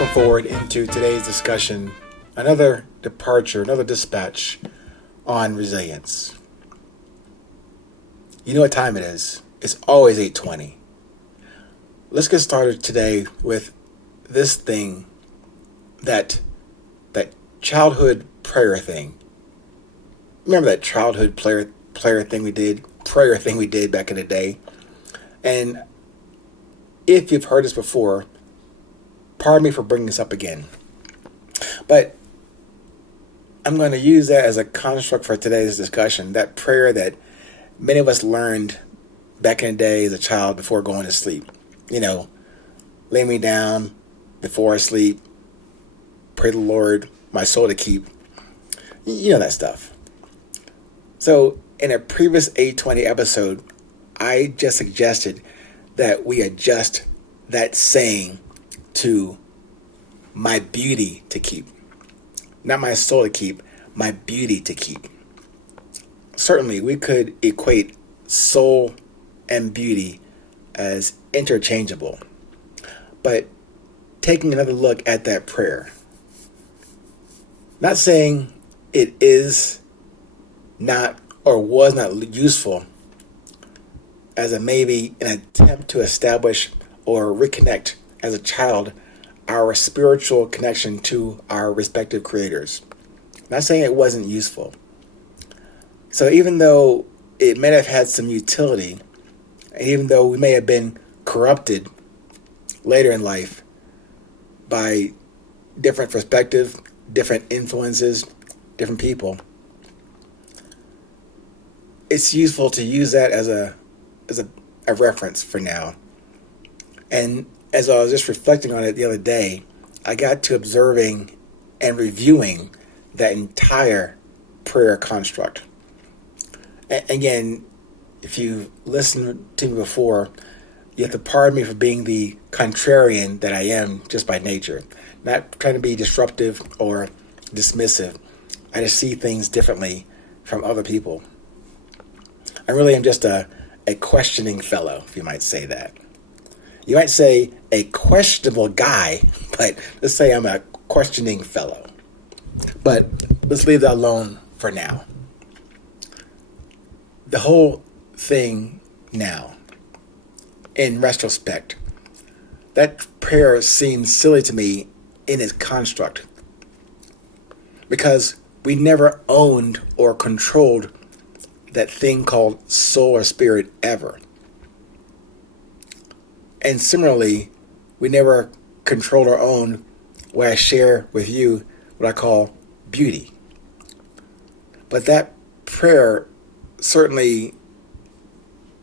looking forward into today's discussion, another departure, another dispatch on resilience. You know what time it is. It's always 8:20. Let's get started today with this thing, that childhood prayer thing. Remember that childhood prayer thing we did back in the day? And if you've heard this before, pardon me for bringing this up again. But I'm going to use that as a construct for today's discussion. That prayer that many of us learned back in the day as a child before going to sleep. Lay me down before I sleep. Pray the Lord my soul to keep. You know that stuff. So in a previous 820 episode, I just suggested that we adjust that saying to my beauty to keep. Not my soul to keep, my beauty to keep. Certainly, we could equate soul and beauty as interchangeable. But taking another look at that prayer, not saying it is not or was not useful as a maybe an attempt to establish or reconnect as a child our spiritual connection to our respective creators. Not saying it wasn't useful. So even though it may have had some utility, and even though we may have been corrupted later in life by different perspectives, different influences, different people, it's useful to use that as a reference for now. And as I was just reflecting on it the other day, I got to observing and reviewing that entire prayer construct. Again, if you listened to me before, you have to pardon me for being the contrarian that I am just by nature. Not trying to be disruptive or dismissive. I just see things differently from other people. I really am just a questioning fellow, if you might say that. You might say a questionable guy, but let's say I'm a questioning fellow. But let's leave that alone for now. The whole thing now, in retrospect, that prayer seems silly to me in its construct, because we never owned or controlled that thing called soul or spirit ever. And similarly, we never controlled or owned what I share with you, what I call beauty. But that prayer certainly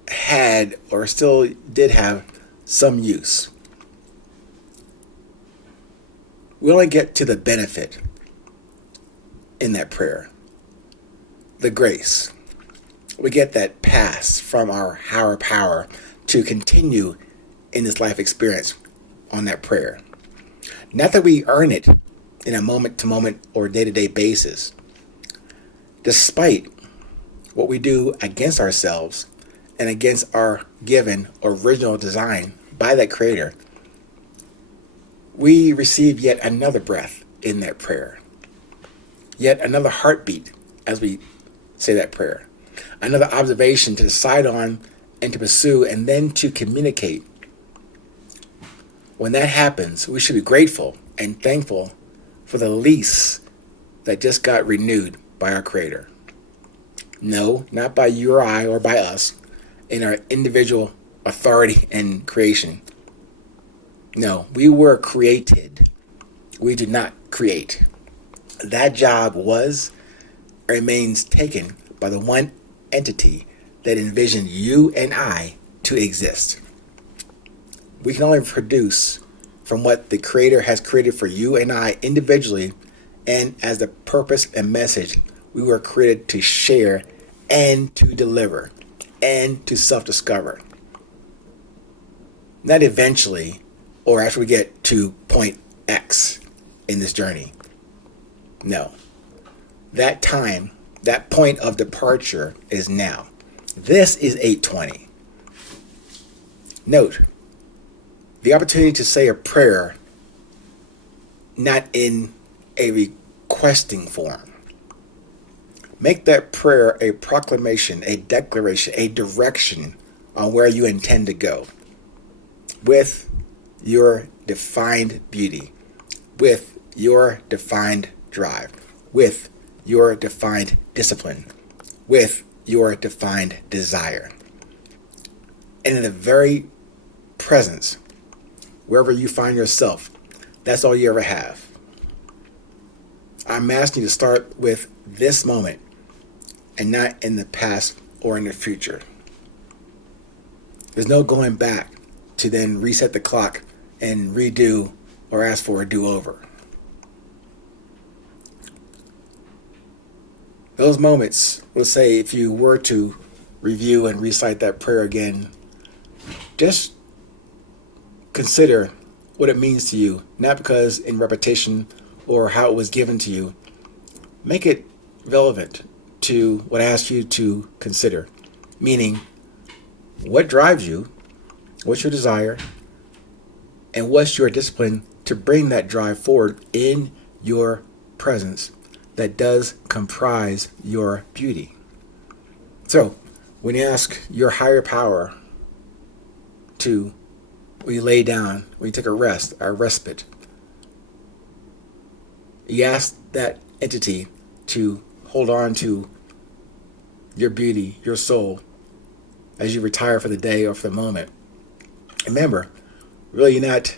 had, or still did have, some use. We only get to the benefit in that prayer, the grace. We get that pass from our higher power to continue in this life experience on that prayer. Not that we earn it in a moment-to-moment or day-to-day basis. Despite what we do against ourselves and against our given original design by that Creator, we receive yet another breath in that prayer. Yet another heartbeat as we say that prayer. Another observation to decide on and to pursue and then to communicate. When that happens, we should be grateful and thankful for the lease that just got renewed by our Creator. No, not by you or I or by us in our individual authority and creation. No, we were created. We did not create. That job was, remains taken by the one entity that envisioned you and I to exist. We can only produce from what the Creator has created for you and I individually, and as the purpose and message we were created to share and to deliver and to self-discover. Not eventually or after we get to point X in this journey. No. That time, that point of departure is now. This is 8:20. Note, the opportunity to say a prayer not in a requesting form. Make that prayer a proclamation, a declaration, a direction on where you intend to go with your defined beauty, with your defined drive, with your defined discipline, with your defined desire. And in the very presence, wherever you find yourself, that's all you ever have. I'm asking you to start with this moment and not in the past or in the future. There's no going back to then reset the clock and redo or ask for a do-over. Those moments, let's say if you were to review and recite that prayer again, just consider what it means to you, not because in repetition or how it was given to you. Make it relevant to what I asked you to consider, meaning what drives you, what's your desire, and what's your discipline to bring that drive forward in your presence that does comprise your beauty. So, when you ask your higher power to, when you lay down, when you take a rest, a respite, you ask that entity to hold on to your beauty, your soul, as you retire for the day or for the moment. Remember, really you're not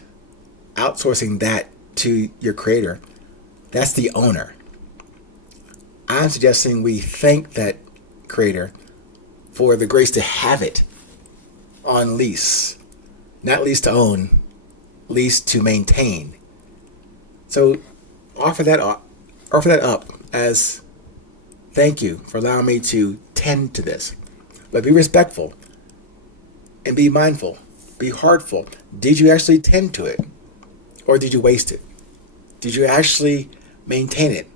outsourcing that to your creator. That's the owner. I'm suggesting we thank that creator for the grace to have it on lease. Not lease to own, lease to maintain. So offer that up as thank you for allowing me to tend to this. But be respectful and be mindful, be heartful. Did you actually tend to it? Or did you waste it? Did you actually maintain it?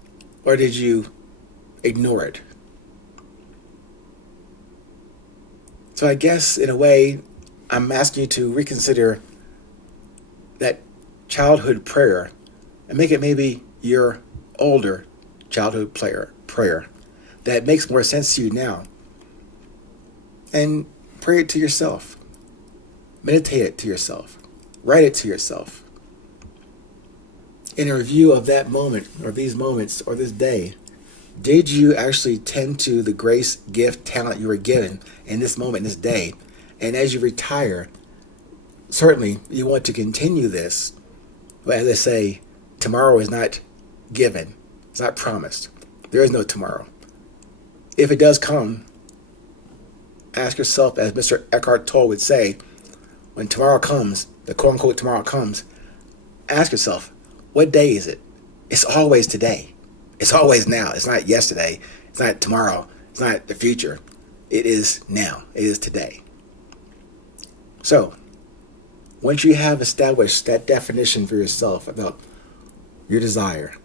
Or did you ignore it? So I guess in a way, I'm asking you to reconsider that childhood prayer and make it maybe your older childhood prayer that makes more sense to you now. And pray it to yourself. Meditate it to yourself. Write it to yourself. In a review of that moment or these moments or this day, did you actually tend to the grace, gift, talent you were given in this moment, in this day? And as you retire, certainly you want to continue this. But as I say, tomorrow is not given. It's not promised. There is no tomorrow. If it does come, ask yourself, as Mr. Eckhart Tolle would say, when tomorrow comes, the quote-unquote tomorrow comes, ask yourself, what day is it? It's always today. It's always now. It's not yesterday. It's not tomorrow. It's not the future. It is now. It is today. So, once you have established that definition for yourself about your desire,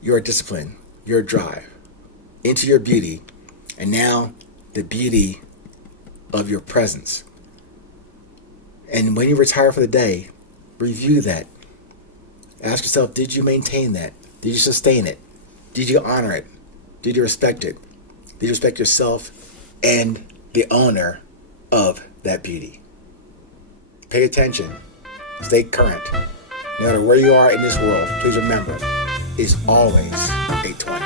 your discipline, your drive, into your beauty, and now the beauty of your presence. And when you retire for the day, review that. Ask yourself, did you maintain that? Did you sustain it? Did you honor it? Did you respect it? Did you respect yourself and the owner of that beauty? Pay attention. Stay current. No matter where you are in this world, please remember, it's always 820.